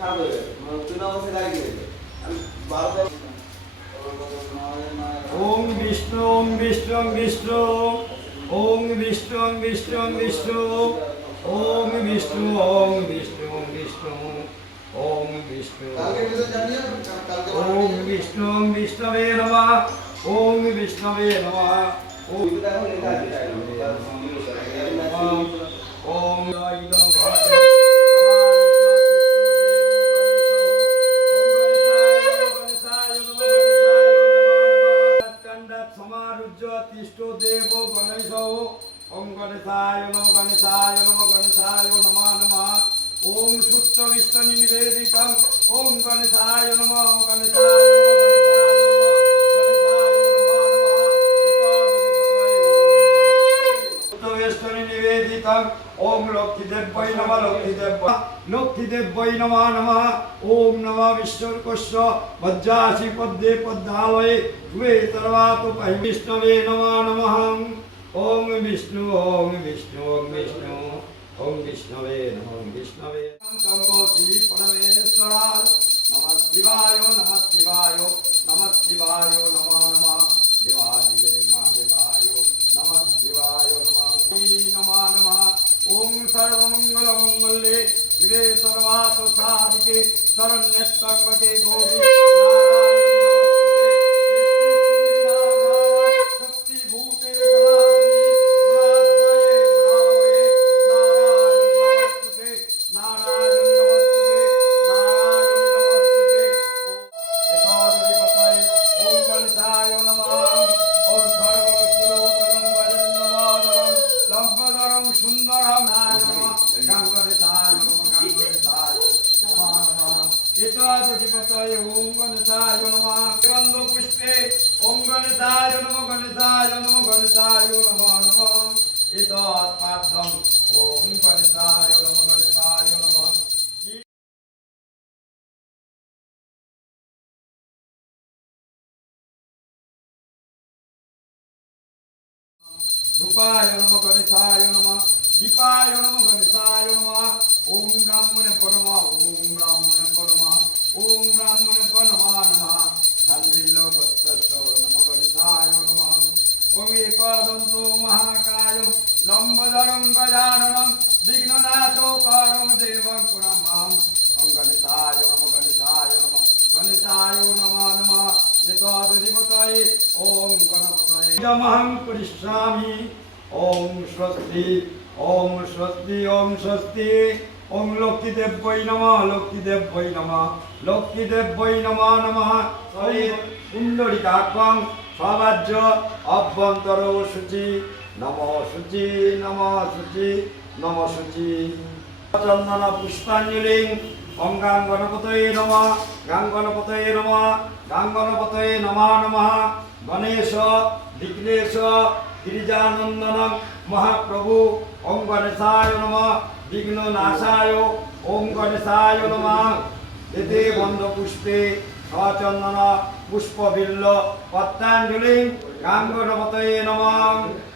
খারাপ হয়ে গেছে তুই না অবশ্যই গাড়ি কিনেছে আমি বারবার ওম বিষ্ণু ওম বিষ্ণু ওম বিষ্ণু ওম বিষ্ণু ওম বিষ্ণু ওম বিষ্ণু ওম বিষ্ণু ওম বিষ্ণু ওম বিষ্ণু ওম বিষ্ণু ওম বিষ্ণু ওম বিষ্ণবে নমঃ ওম বিষ্ণবে নমঃ ওম ওম ইদং তিষ্ঠ দেব গণেশ ওম গণেশায় নমঃ গণেশায় নমঃ গণেশায় নমঃ নমঃ ওম সুত্ত বিষ্ণু নিবেদিতং ওম গণেশায় নমঃ গণেশায় নিবেদিতং ওম লক্ষ্মীদেব্যৈ নমঃ লক্ষ্মীদেব্যৈ নমঃ নমঃ ওম নমঃ বিশ্বর্কস্য বজ্রাসি পদ্মে পদ্মালয়ে তুমে তর্বাতো পহি বিষ্ণবে নমঃ নমঃ ওম বিষ্ণু ওম বিষ্ণু ওম বিষ্ণু ওম বিষ্ণবে নমঃ বিষ্ণবে সম্ভবতি পরমেশ্বরায় নমঃ শিবায় নমঃ শিবায় নমঃ শিবায় নমঃ নমঃ দেবাদিদেব মহাদেবায় নমঃ শিবায় নমঃ নমঃ নমঃ ওম সর্বমঙ্গলমঙ্গলে শিবে সর্বার্থসাধিকে শরণ্যত্র্যম্বকে গৌরী সুন্দরম গঙ্গরেতায় গঙ্গরেতায় এতদিপতয়ে ওম গণেশায় নমঃ গন্ধ পুষ্পে ওম গণেশায় নমঃ গণেশায় নমঃ গণেশায় নমঃ নমঃ এতৎপাঠ্যং ওম গণেশায় নমঃ গণেশায় নমঃ रूपाय नमः गणेशाय नमः दीपाय नमः गणेशाय नमः ओम ब्राह्मणे नमः ओम ब्राह्मणे नमः ओम ब्राह्मणे नमः नमः शान्तिर्लो तत्तस्य नमः गणेशाय नमः ओम एकदन्तो महाकाय लम्बोदरं गजाननं विघ्ननाशो करं देवं पुरमां ओम गणेशाय नमः गणेशाय नमः गणेशाय नमः नमः एतद्दिवतये ओम गणपतये नमः करिष्यामि ओम स्वस्ति ओम स्वस्ति ओम स्वस्ति ओम लक्ष्मीदेव्यै नमः लक्ष्मीदेव्यै नमः लक्ष्मीदेव्यै नमः नमः पुण्डरीकाक्षं सवाज्य अभ्यन्तरो शुचि नमः शुचि नमः शुचि नमः शुचि चन्दन पुष्पाञ्जलिं ओम गणपतये नमः गणपतये नमः गणपतये नमः नमः गणेश विघ्नेश गिरिजानन्दनं महाप्रभु ओम गणेशाय नमः विघ्ननाशाय ओम गणेशाय नमः एते गन्धपुष्पे सचन्दन पुष्पबिल्ल पत्राञ्जलिं गणपतये नमः।